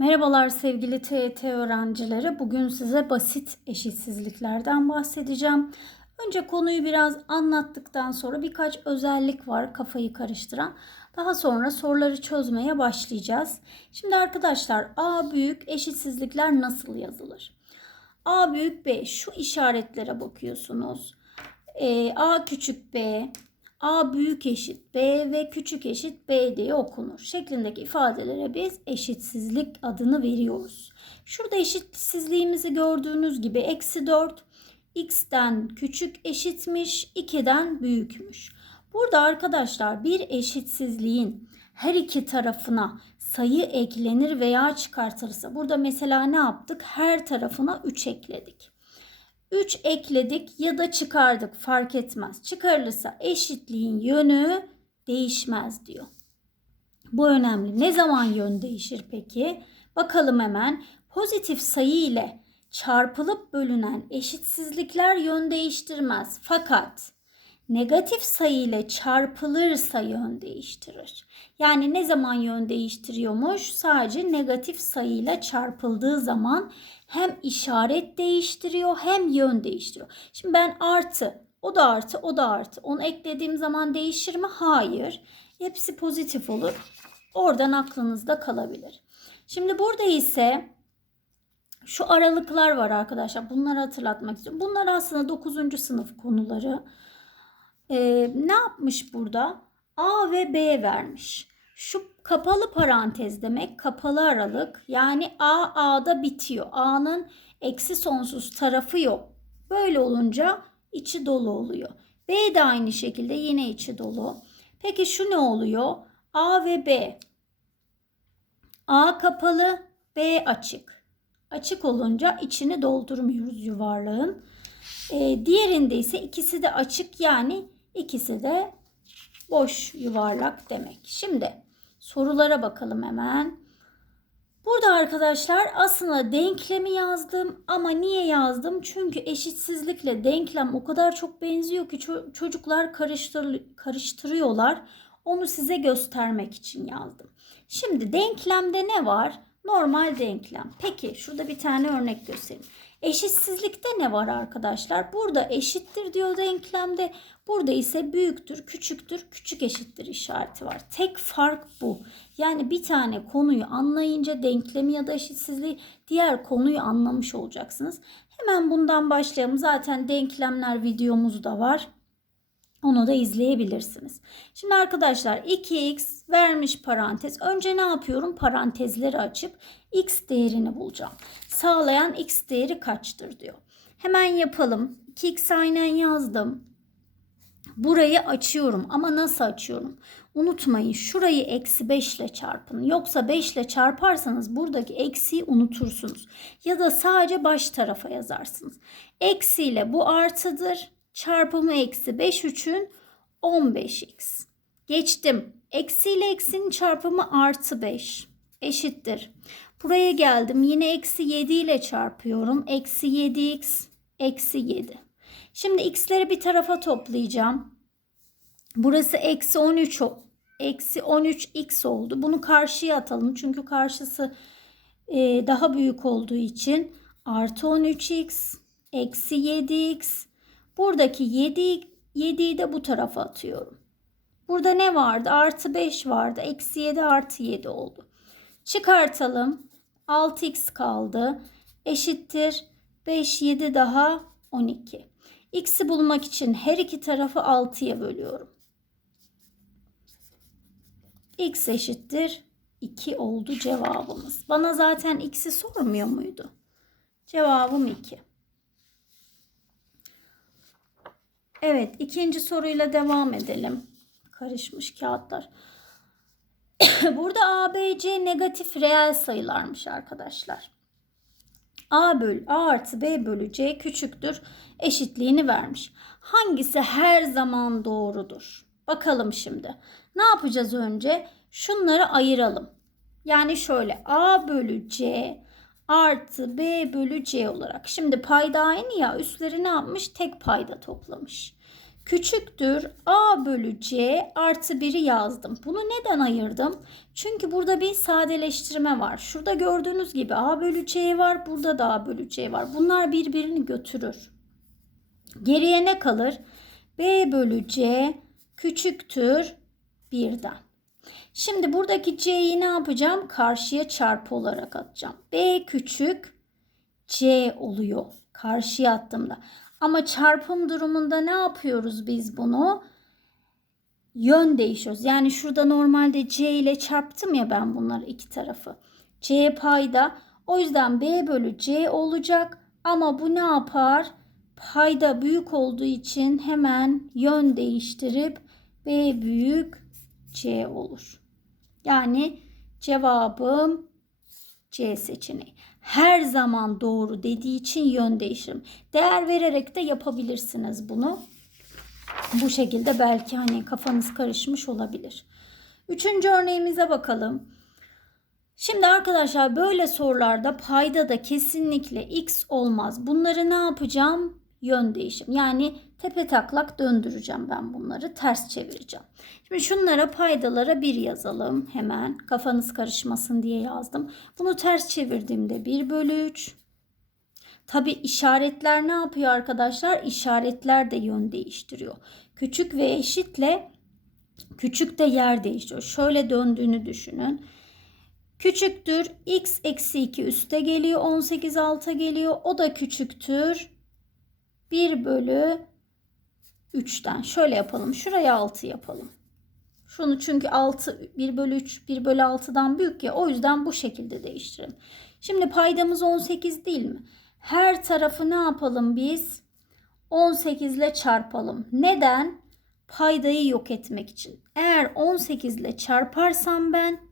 Merhabalar sevgili TET öğrencileri. Bugün size basit eşitsizliklerden bahsedeceğim. Önce konuyu biraz anlattıktan sonra birkaç özellik var kafayı karıştıran. Daha sonra soruları çözmeye başlayacağız. Şimdi arkadaşlar A büyük eşitsizlikler nasıl yazılır? A büyük B şu işaretlere bakıyorsunuz. Ee, A küçük B, A büyük eşit B ve küçük eşit B diye okunur. Şeklindeki ifadelere biz eşitsizlik adını veriyoruz. Şurada eşitsizliğimizi gördüğünüz gibi eksi 4 x'ten küçük eşitmiş 2'den büyükmüş. Burada arkadaşlar bir eşitsizliğin her iki tarafına sayı eklenir veya çıkartılırsa. Burada mesela ne yaptık? Her tarafına 3 ekledik. 3 ekledik ya da çıkardık fark etmez. Çıkarılırsa eşitliğin yönü değişmez diyor. Bu önemli. Ne zaman yön değişir peki? Bakalım hemen. Pozitif sayı ile çarpılıp bölünen eşitsizlikler yön değiştirmez. Fakat negatif sayı ile çarpılırsa yön değiştirir. Yani ne zaman yön değiştiriyormuş? Sadece negatif sayı ile çarpıldığı zaman hem işaret değiştiriyor hem yön değiştiriyor. Şimdi ben artı, o da artı, o da artı. Onu eklediğim zaman değişir mi? Hayır. Hepsi pozitif olur. Oradan aklınızda kalabilir. Şimdi burada ise şu aralıklar var arkadaşlar. Bunları hatırlatmak istiyorum. Bunlar aslında 9. sınıf konuları. Ee, ne yapmış burada? A ve B vermiş. Şu kapalı parantez demek kapalı aralık. Yani A A'da bitiyor. A'nın eksi sonsuz tarafı yok. Böyle olunca içi dolu oluyor. B de aynı şekilde yine içi dolu. Peki şu ne oluyor? A ve B. A kapalı, B açık. Açık olunca içini doldurmuyoruz yuvarlağın. Ee, diğerinde ise ikisi de açık yani ikisi de boş yuvarlak demek. Şimdi sorulara bakalım hemen. Burada arkadaşlar aslında denklemi yazdım ama niye yazdım? Çünkü eşitsizlikle denklem o kadar çok benziyor ki çocuklar karıştır karıştırıyorlar. Onu size göstermek için yazdım. Şimdi denklemde ne var? Normal denklem. Peki şurada bir tane örnek göstereyim. Eşitsizlikte ne var arkadaşlar? Burada eşittir diyor denklemde. Burada ise büyüktür, küçüktür, küçük eşittir işareti var. Tek fark bu. Yani bir tane konuyu anlayınca denklemi ya da eşitsizliği diğer konuyu anlamış olacaksınız. Hemen bundan başlayalım. Zaten denklemler videomuz da var. Onu da izleyebilirsiniz. Şimdi arkadaşlar 2x vermiş parantez. Önce ne yapıyorum? Parantezleri açıp x değerini bulacağım. Sağlayan x değeri kaçtır diyor. Hemen yapalım. 2x aynen yazdım. Burayı açıyorum ama nasıl açıyorum? Unutmayın şurayı eksi 5 ile çarpın. Yoksa 5 ile çarparsanız buradaki eksiyi unutursunuz. Ya da sadece baş tarafa yazarsınız. Eksi ile bu artıdır çarpımı eksi 5 3'ün 15x. Geçtim. Eksi ile eksinin çarpımı artı 5 eşittir. Buraya geldim. Yine eksi 7 ile çarpıyorum. Eksi 7x eksi 7. Şimdi x'leri bir tarafa toplayacağım. Burası eksi 13 eksi 13x oldu. Bunu karşıya atalım. Çünkü karşısı e, daha büyük olduğu için artı 13x eksi 7x Buradaki 7, 7'yi de bu tarafa atıyorum. Burada ne vardı? Artı 5 vardı. Eksi 7 artı 7 oldu. Çıkartalım. 6x kaldı. Eşittir. 5, 7 daha 12. X'i bulmak için her iki tarafı 6'ya bölüyorum. X eşittir 2 oldu cevabımız. Bana zaten x'i sormuyor muydu? Cevabım 2. Evet ikinci soruyla devam edelim. Karışmış kağıtlar. Burada A, B, C negatif reel sayılarmış arkadaşlar. A bölü A artı B bölü C küçüktür eşitliğini vermiş. Hangisi her zaman doğrudur? Bakalım şimdi. Ne yapacağız önce? Şunları ayıralım. Yani şöyle A bölü C artı B bölü C olarak. Şimdi payda aynı ya üstleri ne yapmış? Tek payda toplamış. Küçüktür a bölü c artı 1'i yazdım. Bunu neden ayırdım? Çünkü burada bir sadeleştirme var. Şurada gördüğünüz gibi a bölü c var. Burada da a bölü c var. Bunlar birbirini götürür. Geriye ne kalır? b bölü c küçüktür 1'den. Şimdi buradaki c'yi ne yapacağım? Karşıya çarpı olarak atacağım. b küçük c oluyor. Karşıya attığımda. Ama çarpım durumunda ne yapıyoruz biz bunu? Yön değişiyoruz. Yani şurada normalde c ile çarptım ya ben bunları iki tarafı. c payda. O yüzden b bölü c olacak. Ama bu ne yapar? Payda büyük olduğu için hemen yön değiştirip b büyük c olur. Yani cevabım C seçeneği. Her zaman doğru dediği için yön değiştirim. Değer vererek de yapabilirsiniz bunu. Bu şekilde belki hani kafanız karışmış olabilir. Üçüncü örneğimize bakalım. Şimdi arkadaşlar böyle sorularda payda da kesinlikle x olmaz. Bunları ne yapacağım? Yön değişim. Yani tepe taklak döndüreceğim ben bunları. Ters çevireceğim. Şimdi şunlara paydalara 1 yazalım. Hemen kafanız karışmasın diye yazdım. Bunu ters çevirdiğimde 1 bölü 3. Tabi işaretler ne yapıyor arkadaşlar? İşaretler de yön değiştiriyor. Küçük ve eşitle küçük de yer değiştiriyor. Şöyle döndüğünü düşünün. Küçüktür x eksi 2 üste geliyor 18 alta geliyor. O da küçüktür 1 bölü 3'ten. Şöyle yapalım. Şuraya 6 yapalım. Şunu çünkü 6 1 bölü 3 1 bölü 6'dan büyük ya o yüzden bu şekilde değiştirelim. Şimdi paydamız 18 değil mi? Her tarafı ne yapalım biz? 18 ile çarpalım. Neden? Paydayı yok etmek için. Eğer 18 ile çarparsam ben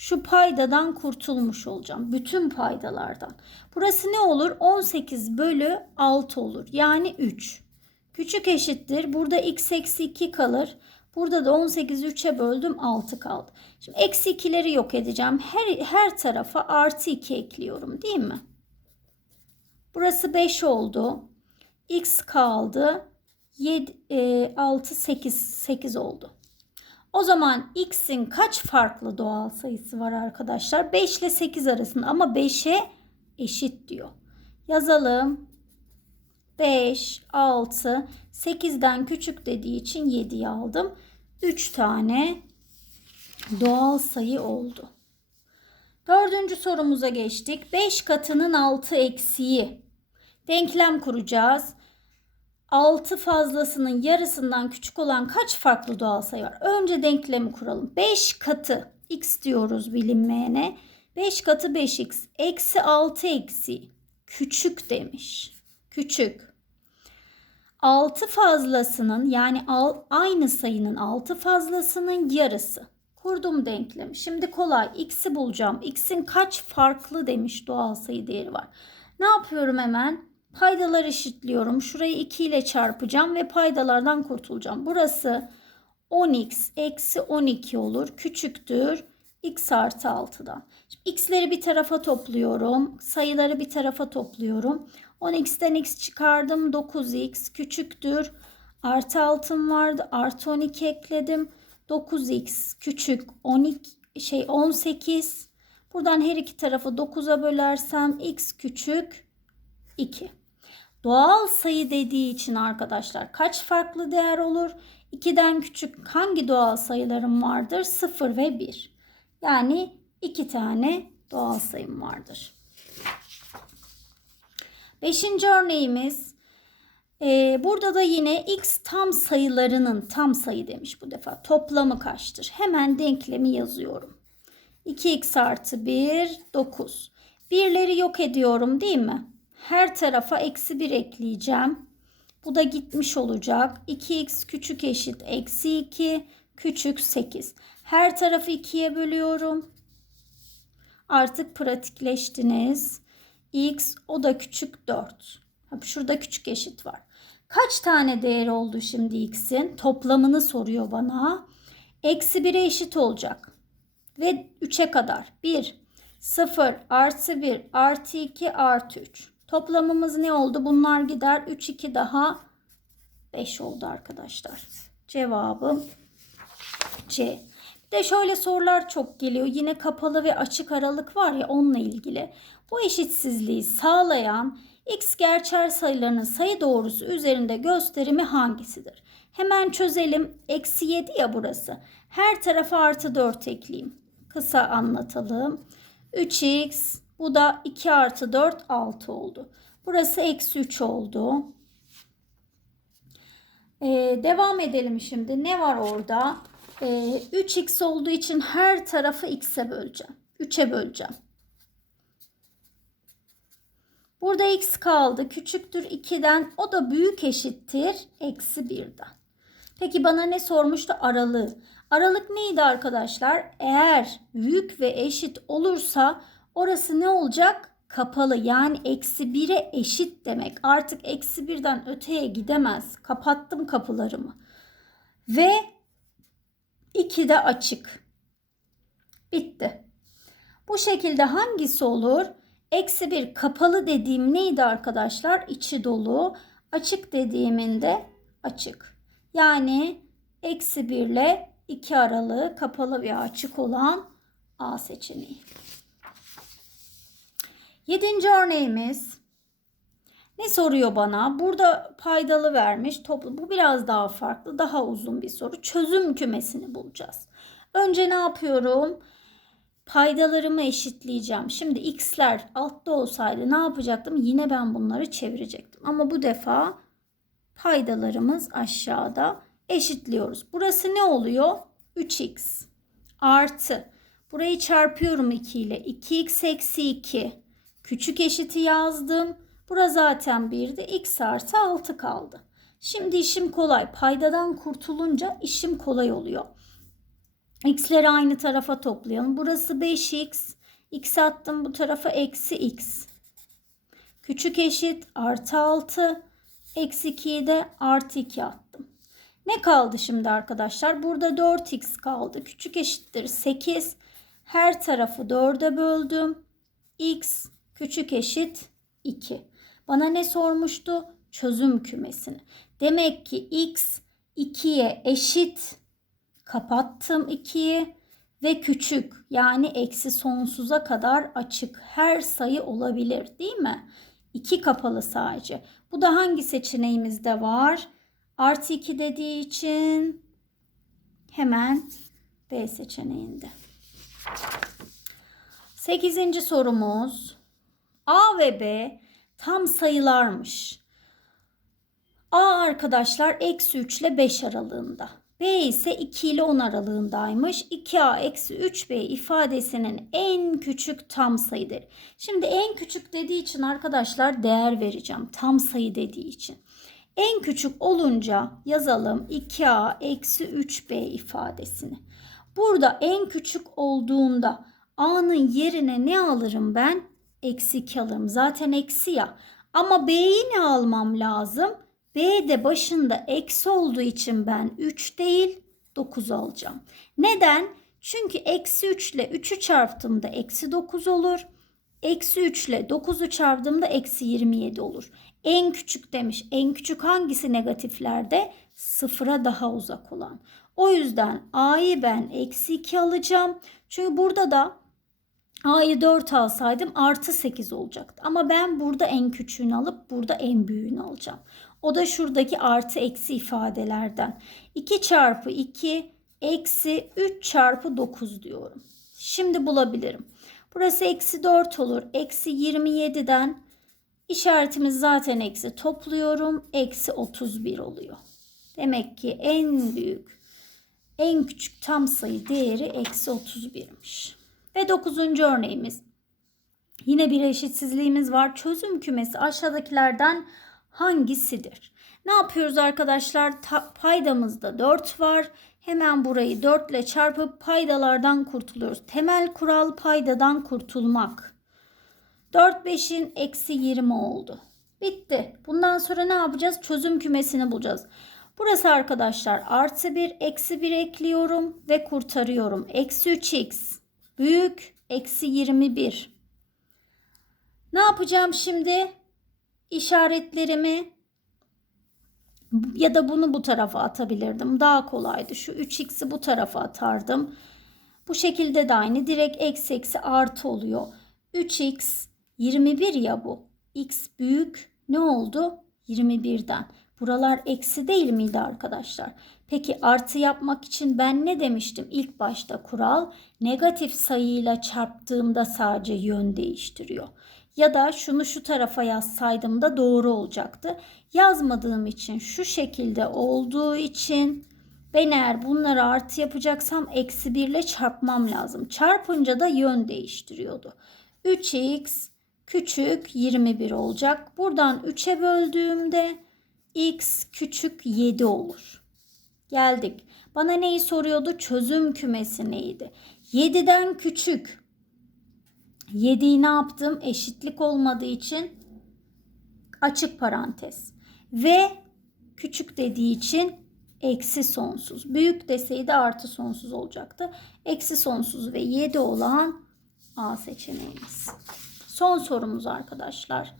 şu paydadan kurtulmuş olacağım. Bütün paydalardan. Burası ne olur? 18 bölü 6 olur. Yani 3. Küçük eşittir. Burada x eksi 2 kalır. Burada da 18 3'e böldüm 6 kaldı. Şimdi eksi 2'leri yok edeceğim. Her, her tarafa artı 2 ekliyorum değil mi? Burası 5 oldu. x kaldı. 7, e, 6 8 8 oldu. O zaman x'in kaç farklı doğal sayısı var arkadaşlar? 5 ile 8 arasında ama 5'e eşit diyor. Yazalım. 5, 6, 8'den küçük dediği için 7'yi aldım. 3 tane doğal sayı oldu. Dördüncü sorumuza geçtik. 5 katının 6 eksiği. Denklem kuracağız. 6 fazlasının yarısından küçük olan kaç farklı doğal sayı var? Önce denklemi kuralım. 5 katı x diyoruz bilinmeyene. 5 katı 5x eksi 6 eksi küçük demiş. Küçük. 6 fazlasının yani aynı sayının 6 fazlasının yarısı. Kurdum denklemi. Şimdi kolay x'i bulacağım. x'in kaç farklı demiş doğal sayı değeri var. Ne yapıyorum hemen? Paydalar eşitliyorum. Şurayı 2 ile çarpacağım ve paydalardan kurtulacağım. Burası 10x eksi 12 olur. Küçüktür x artı 6'dan. x'leri bir tarafa topluyorum. Sayıları bir tarafa topluyorum. 10x'ten x çıkardım. 9x küçüktür. Artı 6'm vardı. Artı 12 ekledim. 9x küçük 12 şey 18. Buradan her iki tarafı 9'a bölersem x küçük 2. Doğal sayı dediği için arkadaşlar kaç farklı değer olur? 2'den küçük hangi doğal sayılarım vardır? 0 ve 1. Yani 2 tane doğal sayım vardır. Beşinci örneğimiz. Ee, burada da yine x tam sayılarının tam sayı demiş bu defa. Toplamı kaçtır? Hemen denklemi yazıyorum. 2x artı 1 9. Birleri yok ediyorum değil mi? Her tarafa eksi 1 ekleyeceğim. Bu da gitmiş olacak. 2x küçük eşit eksi 2 küçük 8. Her tarafı 2'ye bölüyorum. Artık pratikleştiniz. x o da küçük 4. Şurada küçük eşit var. Kaç tane değer oldu şimdi x'in? Toplamını soruyor bana. Eksi 1'e eşit olacak. Ve 3'e kadar. 1, 0, artı 1, artı 2, artı 3. Toplamımız ne oldu? Bunlar gider. 3, 2 daha 5 oldu arkadaşlar. Cevabım C. Bir de şöyle sorular çok geliyor. Yine kapalı ve açık aralık var ya onunla ilgili. Bu eşitsizliği sağlayan x gerçel sayılarının sayı doğrusu üzerinde gösterimi hangisidir? Hemen çözelim. Eksi 7 ya burası. Her tarafa artı 4 ekleyeyim. Kısa anlatalım. 3x bu da 2 artı 4 6 oldu. Burası eksi 3 oldu. Ee, devam edelim şimdi. Ne var orada? Ee, 3x olduğu için her tarafı x'e böleceğim. 3'e böleceğim. Burada x kaldı. Küçüktür 2'den. O da büyük eşittir. Eksi 1'den. Peki bana ne sormuştu? Aralığı. Aralık neydi arkadaşlar? Eğer büyük ve eşit olursa orası ne olacak? Kapalı. Yani eksi 1'e eşit demek. Artık eksi 1'den öteye gidemez. Kapattım kapılarımı. Ve 2 de açık. Bitti. Bu şekilde hangisi olur? Eksi 1 kapalı dediğim neydi arkadaşlar? İçi dolu. Açık dediğimin de açık. Yani eksi 1 ile 2 aralığı kapalı ve açık olan A seçeneği. Yedinci örneğimiz. Ne soruyor bana? Burada paydalı vermiş. Toplu. Bu biraz daha farklı. Daha uzun bir soru. Çözüm kümesini bulacağız. Önce ne yapıyorum? Paydalarımı eşitleyeceğim. Şimdi x'ler altta olsaydı ne yapacaktım? Yine ben bunları çevirecektim. Ama bu defa paydalarımız aşağıda eşitliyoruz. Burası ne oluyor? 3x artı. Burayı çarpıyorum 2 ile. 2x eksi 2. Küçük eşiti yazdım. Bura zaten 1'di. x artı 6 kaldı. Şimdi işim kolay. Paydadan kurtulunca işim kolay oluyor. X'leri aynı tarafa toplayalım. Burası 5x. X attım bu tarafa eksi x. Küçük eşit artı 6. Eksi 2'yi de artı 2 attım. Ne kaldı şimdi arkadaşlar? Burada 4x kaldı. Küçük eşittir 8. Her tarafı 4'e böldüm. x küçük eşit 2. Bana ne sormuştu? Çözüm kümesini. Demek ki x 2'ye eşit. Kapattım 2'yi ve küçük yani eksi sonsuza kadar açık her sayı olabilir değil mi? 2 kapalı sadece. Bu da hangi seçeneğimizde var? Artı 2 dediği için hemen B seçeneğinde. 8. sorumuz. A ve B tam sayılarmış. A arkadaşlar eksi 3 ile 5 aralığında. B ise 2 ile 10 aralığındaymış. 2A eksi 3B ifadesinin en küçük tam sayıdır. Şimdi en küçük dediği için arkadaşlar değer vereceğim. Tam sayı dediği için. En küçük olunca yazalım 2A eksi 3B ifadesini. Burada en küçük olduğunda A'nın yerine ne alırım ben? Eksi 2 alırım. Zaten eksi ya. Ama B'yi ne almam lazım? B de başında eksi olduğu için ben 3 değil 9 alacağım. Neden? Çünkü eksi 3 ile 3'ü çarptığımda eksi 9 olur. Eksi 3 ile 9'u çarptığımda eksi 27 olur. En küçük demiş. En küçük hangisi negatiflerde? Sıfıra daha uzak olan. O yüzden A'yı ben eksi 2 alacağım. Çünkü burada da A'yı 4 alsaydım artı 8 olacaktı. Ama ben burada en küçüğünü alıp burada en büyüğünü alacağım. O da şuradaki artı eksi ifadelerden. 2 çarpı 2 eksi 3 çarpı 9 diyorum. Şimdi bulabilirim. Burası eksi 4 olur. Eksi 27'den işaretimiz zaten eksi topluyorum. Eksi 31 oluyor. Demek ki en büyük, en küçük tam sayı değeri eksi 31'miş. Ve 9. örneğimiz. Yine bir eşitsizliğimiz var. Çözüm kümesi aşağıdakilerden hangisidir? Ne yapıyoruz arkadaşlar? Ta, paydamızda 4 var. Hemen burayı 4 ile çarpıp paydalardan kurtuluyoruz. Temel kural paydadan kurtulmak. 4 5'in eksi 20 oldu. Bitti. Bundan sonra ne yapacağız? Çözüm kümesini bulacağız. Burası arkadaşlar artı 1 eksi 1 ekliyorum ve kurtarıyorum. Eksi 3x büyük eksi 21. Ne yapacağım şimdi? İşaretlerimi Ya da bunu bu tarafa atabilirdim. Daha kolaydı. Şu 3x'i bu tarafa atardım. Bu şekilde de aynı. Direkt eksi eksi artı oluyor. 3x 21 ya bu. x büyük ne oldu? 21'den. Buralar eksi değil miydi arkadaşlar? Peki artı yapmak için ben ne demiştim ilk başta kural? Negatif sayıyla çarptığımda sadece yön değiştiriyor. Ya da şunu şu tarafa yazsaydım da doğru olacaktı. Yazmadığım için şu şekilde olduğu için ben eğer bunları artı yapacaksam eksi 1 ile çarpmam lazım. Çarpınca da yön değiştiriyordu. 3x küçük 21 olacak. Buradan 3'e böldüğümde x küçük 7 olur. Geldik. Bana neyi soruyordu? Çözüm kümesi neydi? 7'den küçük. 7'yi ne yaptım? Eşitlik olmadığı için açık parantez. Ve küçük dediği için eksi sonsuz. Büyük deseydi artı sonsuz olacaktı. Eksi sonsuz ve 7 olan A seçeneğimiz. Son sorumuz arkadaşlar.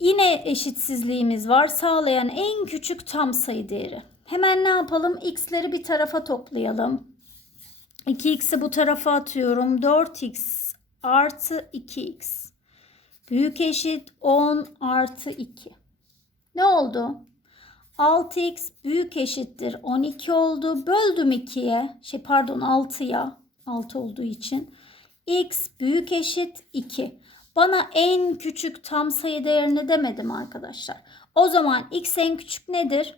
Yine eşitsizliğimiz var. Sağlayan en küçük tam sayı değeri. Hemen ne yapalım? X'leri bir tarafa toplayalım. 2x'i bu tarafa atıyorum. 4x artı 2x. Büyük eşit 10 artı 2. Ne oldu? 6x büyük eşittir 12 oldu. Böldüm 2'ye. Şey pardon 6'ya. 6 olduğu için. x büyük eşit 2. Bana en küçük tam sayı değerini demedim arkadaşlar. O zaman x en küçük nedir?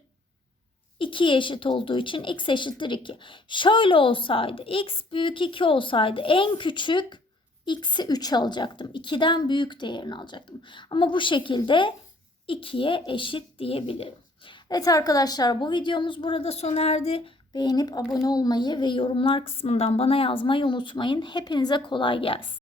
2'ye eşit olduğu için x eşittir 2. Şöyle olsaydı x büyük 2 olsaydı en küçük x'i 3 alacaktım. 2'den büyük değerini alacaktım. Ama bu şekilde 2'ye eşit diyebilirim. Evet arkadaşlar bu videomuz burada sona erdi. Beğenip abone olmayı ve yorumlar kısmından bana yazmayı unutmayın. Hepinize kolay gelsin.